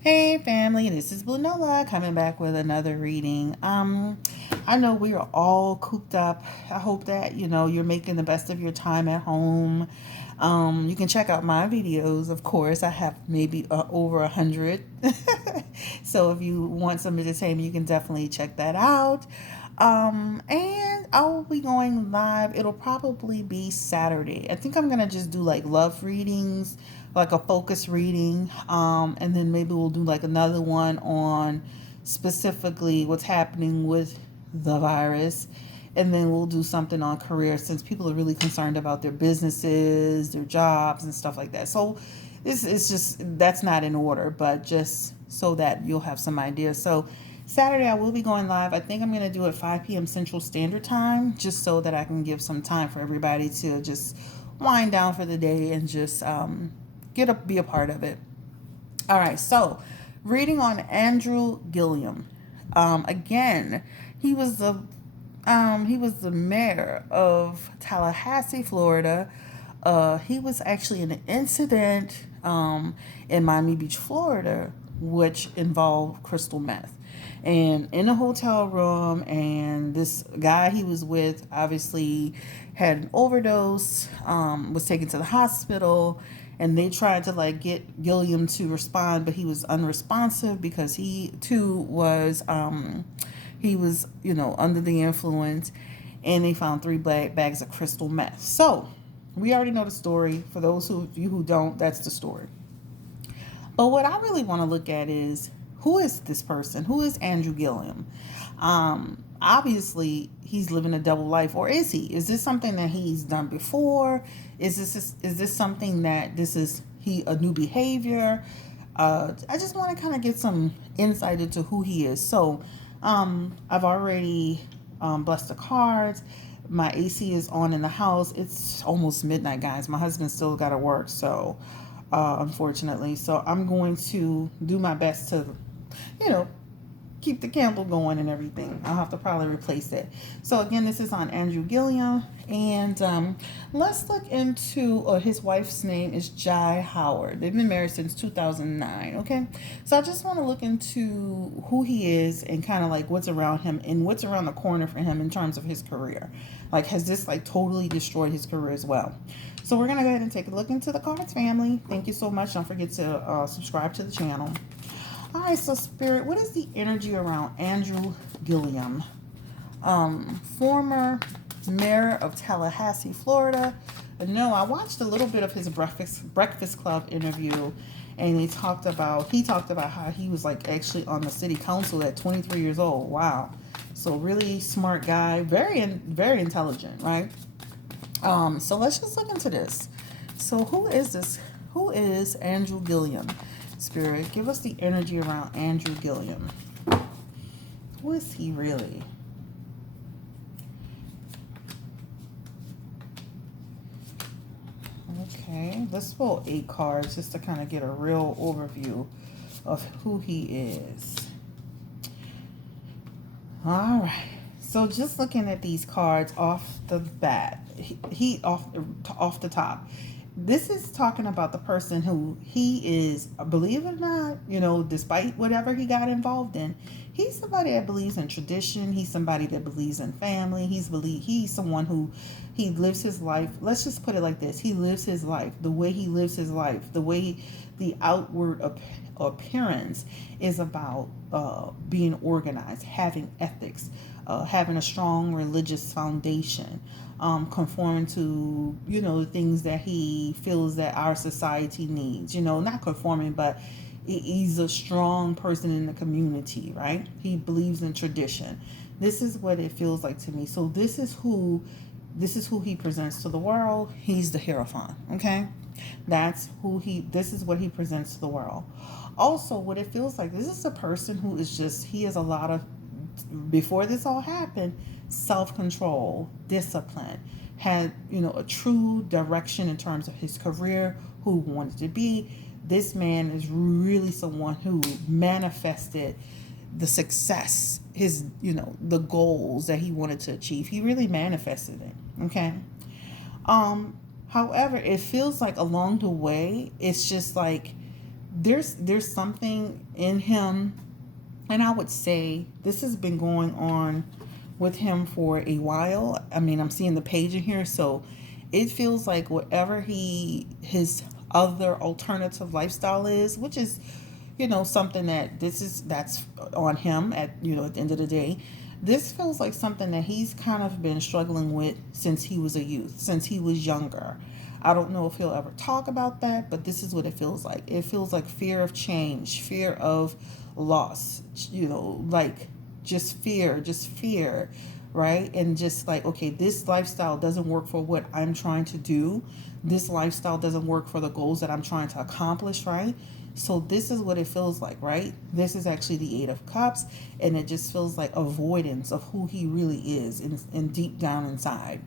Hey family, this is Blue Nola coming back with another reading. I know we are all cooped up. I hope that you're making the best of your time at home. You can check out my videos, of course. I have maybe over 100. So if you want some entertainment, you can definitely check that out. And I'll be going live. It'll probably be Saturday. I think I'm gonna just do like love readings, like a focus reading. And then maybe we'll do like another one on specifically what's happening with the virus. And then we'll do something on career since people are really concerned about their businesses, their jobs, and stuff like that. So this is just that's not in order, but just so that you'll have some ideas. So Saturday I will be going live. I think I'm going to do it 5 p.m. Central Standard Time, just so that I can give some time for everybody to just wind down for the day and just be a part of it. All right, so reading on Andrew Gillum. Again, he was the he was the mayor of Tallahassee, Florida. He was actually in an incident in Miami Beach, Florida, which involved crystal meth. And in a hotel room, and this guy he was with obviously had an overdose, was taken to the hospital, and they tried to like get Gilliam to respond, but he was unresponsive because he too was under the influence, and they found 3 bags of crystal meth. So we already know the story. For those of you who don't, that's the story. But what I really want to look at is who is this person? Who is Andrew Gilliam? Obviously, he's living a double life, or is he? Is this something that he's done before? Is this something that this is he a new behavior? I just want to kind of get some insight into who he is. So, I've already blessed the cards. My AC is on in the house. It's almost midnight, guys. My husband still got to work, so unfortunately. So I'm going to do my best to, you know, keep the candle going and everything. I'll have to probably replace it. So again, this is on Andrew Gilliam, and let's look into his wife's name is Jai Howard. They've been married since 2009. Okay, so I just want to look into who he is and kind of like what's around him and what's around the corner for him in terms of his career. Like, has this like totally destroyed his career as well? So we're gonna go ahead and take a look into the cards, family. Thank you so much. Don't forget to subscribe to the channel. All right, so Spirit, what is the energy around Andrew Gilliam? Former mayor of Tallahassee, Florida. No, I watched a little bit of his Breakfast Club interview, and he talked about how he was like actually on the city council at 23 years old. Wow, so really smart guy, very intelligent, right? So let's just look into this. So who is this? Who is Andrew Gilliam? Spirit, give us the energy around Andrew Gilliam. Who is he really? Okay, let's pull 8 cards just to kind of get a real overview of who he is. All right. So just looking at these cards off the bat, he off the top. This is talking about the person who he is, believe it or not, despite whatever he got involved in, he's somebody that believes in tradition. He's somebody that believes in family. He's someone who he lives his life. Let's just put it like this. He lives his life. The way he lives his life, the outward appearance is about being organized, having ethics, having a strong religious foundation, conforming to the things that he feels that our society needs. Not conforming, but he's a strong person in the community, right? He believes in tradition. This is what it feels like to me. So this is who he presents to the world. He's the Hierophant. Okay, this is what he presents to the world. Also, what it feels like, this is a person who is just, he has a lot of, before this all happened, self-control, discipline, had a true direction in terms of his career, who wanted to be. This man is really someone who manifested the success, the goals that he wanted to achieve. He really manifested it. Okay. However, it feels like along the way, it's just like there's something in him, and I would say this has been going on with him for a while. I mean, I'm seeing the page in here, so it feels like whatever his other alternative lifestyle is, which is, something that's on him at the end of the day. This feels like something that he's kind of been struggling with since he was a youth, since he was younger. I don't know if he'll ever talk about that, but this is what it feels like. It feels like fear of change, fear of loss, like just fear, right? And just like, okay, this lifestyle doesn't work for what I'm trying to do. This lifestyle doesn't work for the goals that I'm trying to accomplish, right? So this is what it feels like, right? This is actually the Eight of Cups, and it just feels like avoidance of who he really is in deep down inside.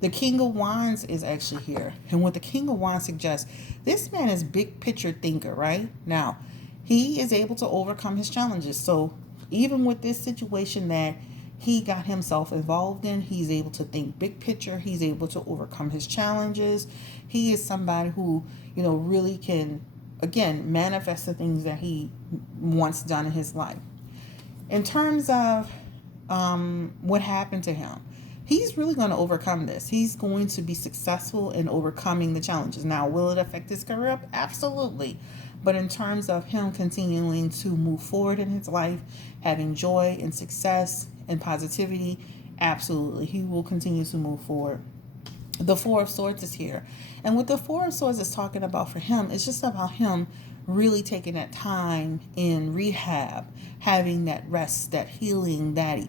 The King of Wands is actually here. And what the King of Wands suggests, this man is big picture thinker, right? Now, he is able to overcome his challenges. So even with this situation that he got himself involved in, he's able to think big picture. He's able to overcome his challenges. He is somebody who, really can, again, manifest the things that he wants done in his life. In terms of what happened to him, he's really going to overcome this. He's going to be successful in overcoming the challenges. Now, will it affect his career? Absolutely. But in terms of him continuing to move forward in his life, having joy and success and positivity, absolutely. He will continue to move forward. The Four of Swords is here. And what the Four of Swords is talking about for him, it's just about him really taking that time in rehab, having that rest, that healing, that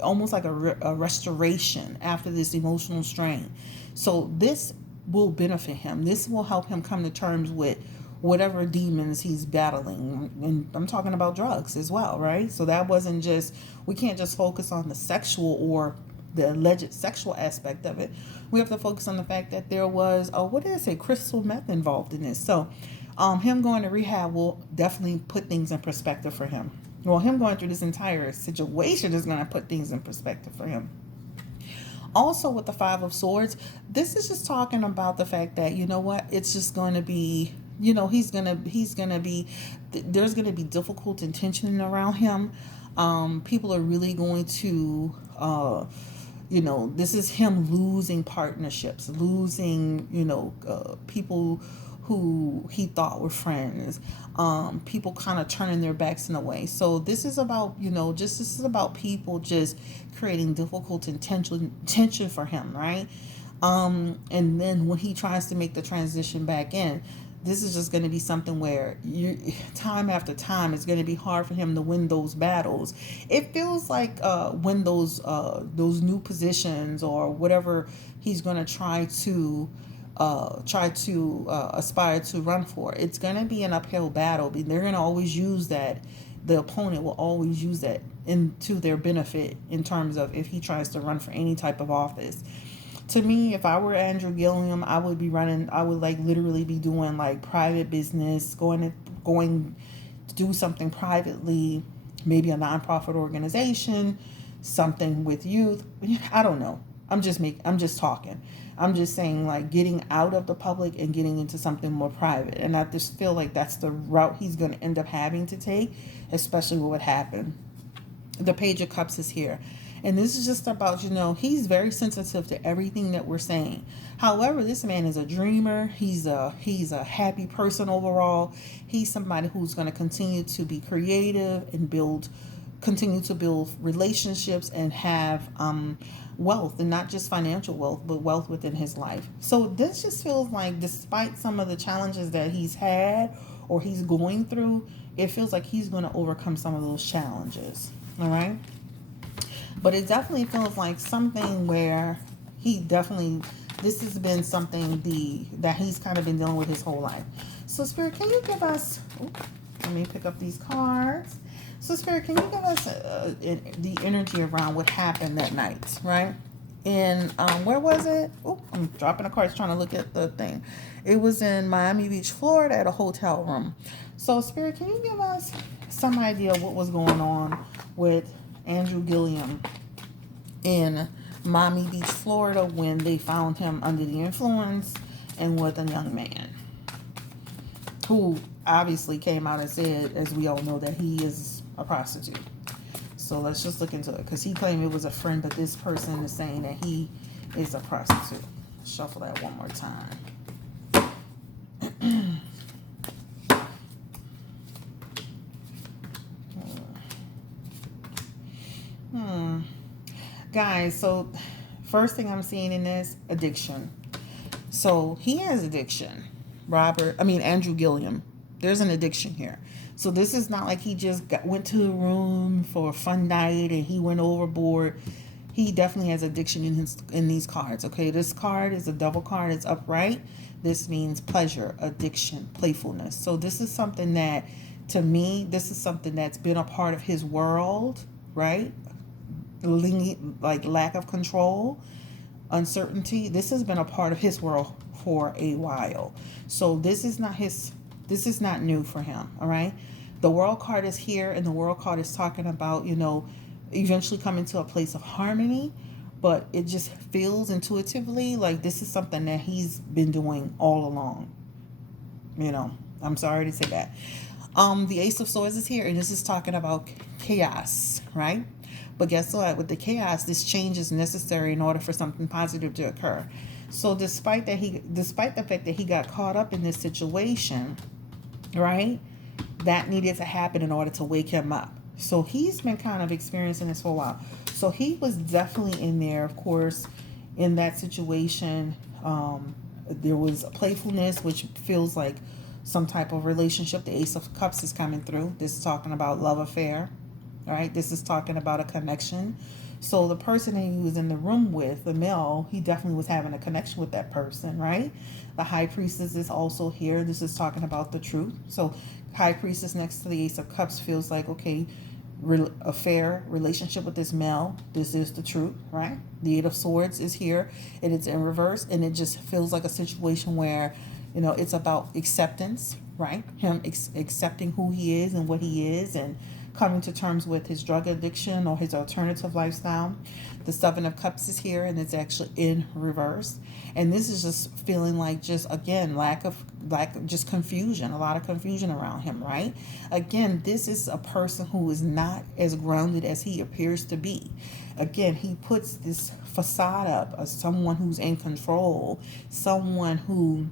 almost like a restoration after this emotional strain. So this will benefit him. This will help him come to terms with whatever demons he's battling. And I'm talking about drugs as well, right? So that wasn't just, we can't just focus on the sexual or the alleged sexual aspect of it. We have to focus on the fact that there was, what did I say, crystal meth involved in this. So him going to rehab will definitely put things in perspective for him. Well, him going through this entire situation is going to put things in perspective for him. Also, with the Five of Swords, this is just talking about the fact that, it's just going to be, he's going to be, there's going to be difficult and tension around him. People are really going to, this is him losing partnerships, losing, people who he thought were friends, people kind of turning their backs in a way. So this is about, this is about people just creating difficult and tension for him, right? And then when he tries to make the transition back in, this is just going to be something where time after time, it's going to be hard for him to win those battles. It feels like when those new positions or whatever he's going to try to aspire to run for, it's going to be an uphill battle. They're going to always use that. The opponent will always use that into their benefit in terms of if he tries to run for any type of office. To me, if I were Andrew Gillum, I would like literally be doing like private business, going to do something privately, maybe a nonprofit organization, something with youth. I don't know. I'm just talking. I'm just saying, like, getting out of the public and getting into something more private. And I just feel like that's the route he's going to end up having to take, especially with what happened. The Page of Cups is here. And this is just about, he's very sensitive to everything that we're saying. However, this man is a dreamer. He's a happy person overall. He's somebody who's going to continue to be creative and continue to build relationships and have wealth, and not just financial wealth, but wealth within his life. So this just feels like, despite some of the challenges that he's had or he's going through, it feels like he's going to overcome some of those challenges. All right. But it definitely feels like something where this has been something that he's kind of been dealing with his whole life. So Spirit, can you give us, let me pick up these cards. So Spirit, can you give us the energy around what happened that night, right? And where was it? I'm dropping the cards trying to look at the thing. It was in Miami Beach, Florida, at a hotel room. So Spirit, can you give us some idea of what was going on with Andrew Gillum in Miami Beach, Florida, when they found him under the influence and with a young man who obviously came out and said, as we all know, that he is a prostitute. So let's just look into it, because he claimed it was a friend, but this person is saying that he is a prostitute. Shuffle that one more time. Guys, so first thing I'm seeing in this, addiction. So he has addiction. Andrew Gillum. There's an addiction here. So this is not like he just went to the room for a fun night and he went overboard. He definitely has addiction in these cards. Okay, this card is a double card. It's upright. This means pleasure, addiction, playfulness. So this is something that, to me, this is something that's been a part of his world, right? Like lack of control, uncertainty. This has been a part of his world for a while. So this is not new for him. All right. The world card is here, and the world card is talking about, eventually coming to a place of harmony, but it just feels intuitively like this is something that he's been doing all along. I'm sorry to say that. The Ace of Swords is here, and this is talking about chaos, right? But guess what? With the chaos, this change is necessary in order for something positive to occur. So despite the fact that he got caught up in this situation, right, that needed to happen in order to wake him up. So he's been kind of experiencing this for a while. So he was definitely in there, of course, in that situation. There was playfulness, which feels like some type of relationship. The Ace of Cups is coming through. This is talking about love affair. All right, this is talking about a connection. So the person that he was in the room with, the male, he definitely was having a connection with that person, right? The High Priestess is also here. This is talking about the truth. So High Priestess next to the Ace of Cups feels like, okay, a fair relationship with this male. This is the truth, right? The Eight of Swords is here, and it's in reverse, and it just feels like a situation where, it's about acceptance, right? Him accepting who he is and what he is, and coming to terms with his drug addiction or his alternative lifestyle. The Seven of Cups is here, and it's actually in reverse. And this is just feeling like, just again, lack of just confusion, a lot of confusion around him, right? Again, this is a person who is not as grounded as he appears to be. Again, he puts this facade up as someone who's in control, someone who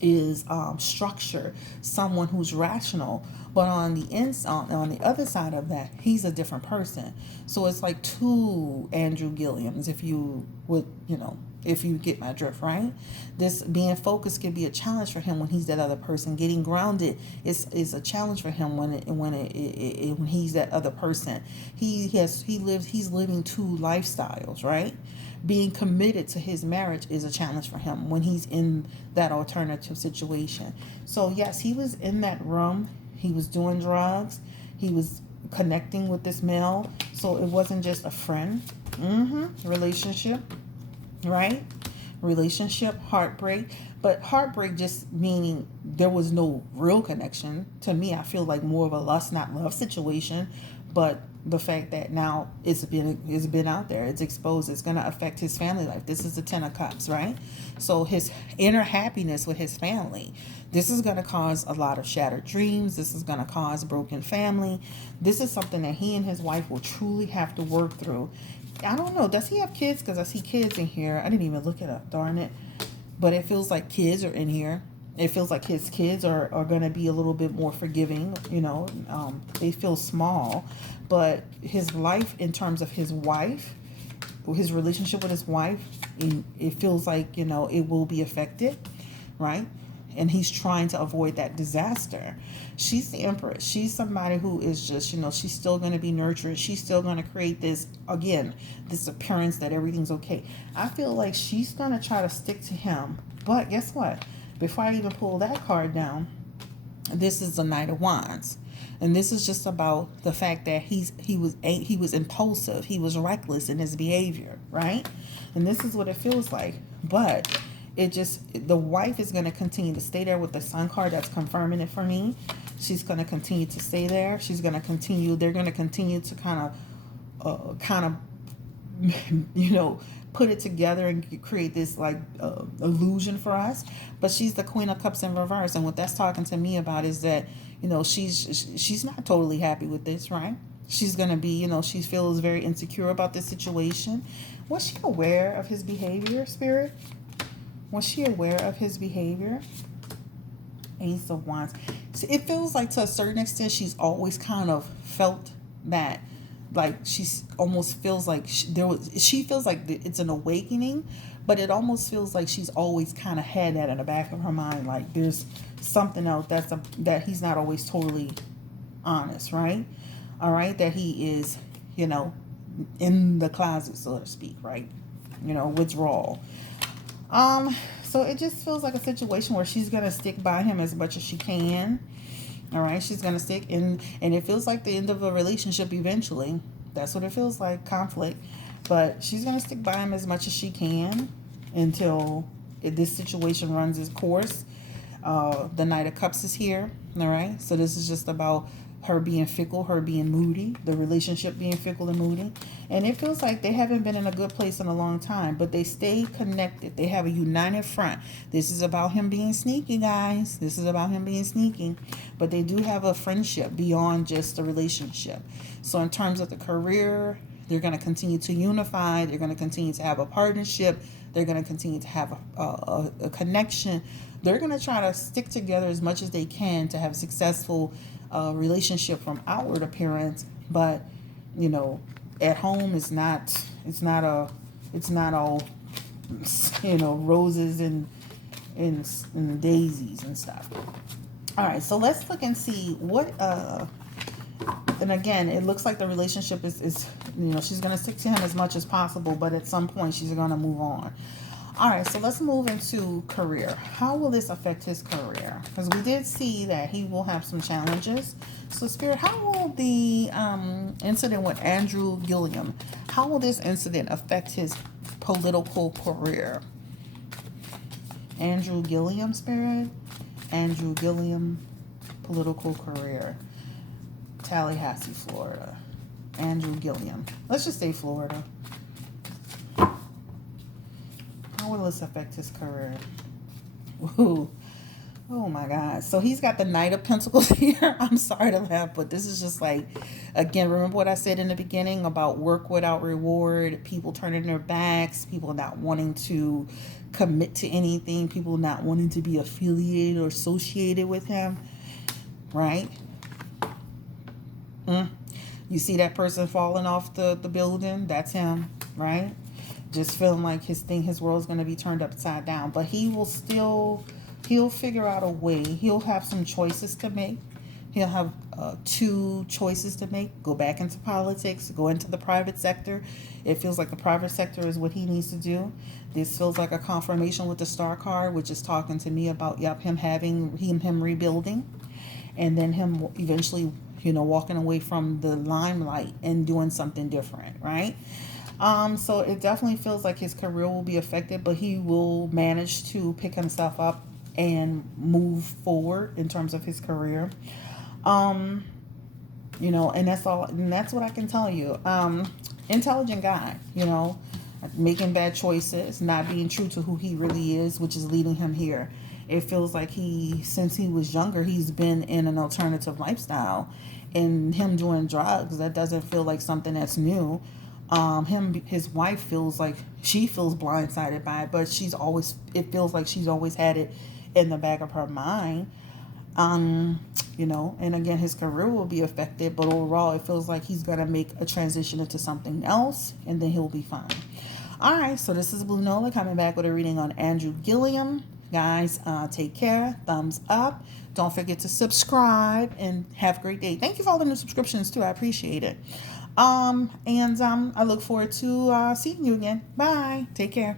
is structured, someone who's rational, but on the other side of that, he's a different person. So it's like two Andrew Gilliams, if you would, if you get my drift, right? This being focused can be a challenge for him when he's that other person. Getting grounded is a challenge for him when he's that other person. He's living two lifestyles, right? Being committed to his marriage is a challenge for him when he's in that alternative situation. So yes, he was in that room. He was doing drugs. He was connecting with this male. So it wasn't just a friend. Relationship, right? Relationship, heartbreak. But heartbreak just meaning there was no real connection. To me, I feel like more of a lust, not love situation. But the fact that now it's been out there, it's exposed, it's going to affect his family life. This is the Ten of Cups, right? So his inner happiness with his family, this is going to cause a lot of shattered dreams. This is going to cause a broken family. This is something that he and his wife will truly have to work through. I don't know, does he have kids? Because I see kids in here. I didn't even look it up, darn it. But it feels like kids are in here. It feels like his kids are going to be a little bit more forgiving, they feel small. But his life in terms of his wife, his relationship with his wife, it feels like, it will be affected, right? And he's trying to avoid that disaster. She's the Empress. She's somebody who is just, she's still going to be nurtured. She's still going to create this appearance that everything's okay. I feel like she's going to try to stick to him. But guess what? Before I even pull that card down, this is the Knight of Wands. And this is just about the fact that he was impulsive. He was reckless in his behavior, right? And this is what it feels like. But the wife is going to continue to stay there with the Sun card. That's confirming it for me. She's going to continue to stay there. They're going to continue to kind of put it together and create this like illusion for us. But she's the Queen of Cups in reverse, and what that's talking to me about is that, you know, she's not totally happy with this, right? She's gonna be, you know, she feels very insecure about this situation. Was she aware of his behavior, Spirit? Was she aware of his behavior? Ace of Wands. So it feels like to a certain extent she's always kind of felt that, like she's almost feels like she feels like it's an awakening, but it almost feels like she's always kind of had that in the back of her mind, like there's something else that he's not always totally honest, right? All right, that he is, you know, in the closet, so to speak, right? You know, withdrawal. So it just feels like a situation where she's gonna stick by him as much as she can. All right, she's gonna stick and it feels like the end of a relationship eventually. That's what it feels like, conflict. But she's gonna stick by him as much as she can until this situation runs its course. The Knight of Cups is here. All right, so this is just about her being fickle, her being moody, the relationship being fickle and moody. And it feels like they haven't been in a good place in a long time, but they stay connected. They have a united front. This is about him being sneaky, guys. This is about him being sneaky. But they do have a friendship beyond just a relationship. So in terms of the career, they're going to continue to unify. They're going to continue to have a partnership. They're going to continue to have a connection. They're going to try to stick together as much as they can to have a successful relationship from outward appearance. But, you know, at home it's not all, you know, roses and daisies and stuff. All right, so let's look and see what and again, it looks like the relationship is you know, she's going to stick to him as much as possible, but at some point she's going to move on. All right, so let's move into career. How will this affect his career? Because we did see that he will have some challenges. So, Spirit, how will the incident with Andrew Gillum, how will this incident affect his political career? Andrew Gillum, Spirit? Andrew Gillum, political career. Tallahassee, Florida. Andrew Gillum. Let's just say Florida. How will this affect his career? Ooh. Oh my God. So he's got the Knight of Pentacles here. I'm sorry to laugh, but this is just like, again, remember what I said in the beginning about work without reward, people turning their backs, people not wanting to commit to anything, people not wanting to be affiliated or associated with him, right? You see that person falling off the building? That's him, right? Just feeling like his world's going to be turned upside down. But he will still, he'll figure out a way. He'll have some choices to make. He'll have 2 choices to make. Go back into politics, go into the private sector. It feels like the private sector is what he needs to do. This feels like a confirmation with the Star card, which is talking to me about, yep, him rebuilding. And then him eventually, you know, walking away from the limelight and doing something different, right? So it definitely feels like his career will be affected, but he will manage to pick himself up and move forward in terms of his career. You know, and that's all, and that's what I can tell you. Intelligent guy, you know, making bad choices, not being true to who he really is, which is leading him here. It feels like since he was younger, he's been in an alternative lifestyle, and him doing drugs, that doesn't feel like something that's new. His wife feels like she feels blindsided by it, but it feels like she's always had it in the back of her mind. You know, and again, his career will be affected, but overall, it feels like he's going to make a transition into something else, and then he'll be fine. All right, so this is Blue Nola coming back with a reading on Andrew Gillum. Guys, take care. Thumbs up. Don't forget to subscribe and have a great day. Thank you for all the new subscriptions too. I appreciate it. I look forward to seeing you again. Bye. Take care.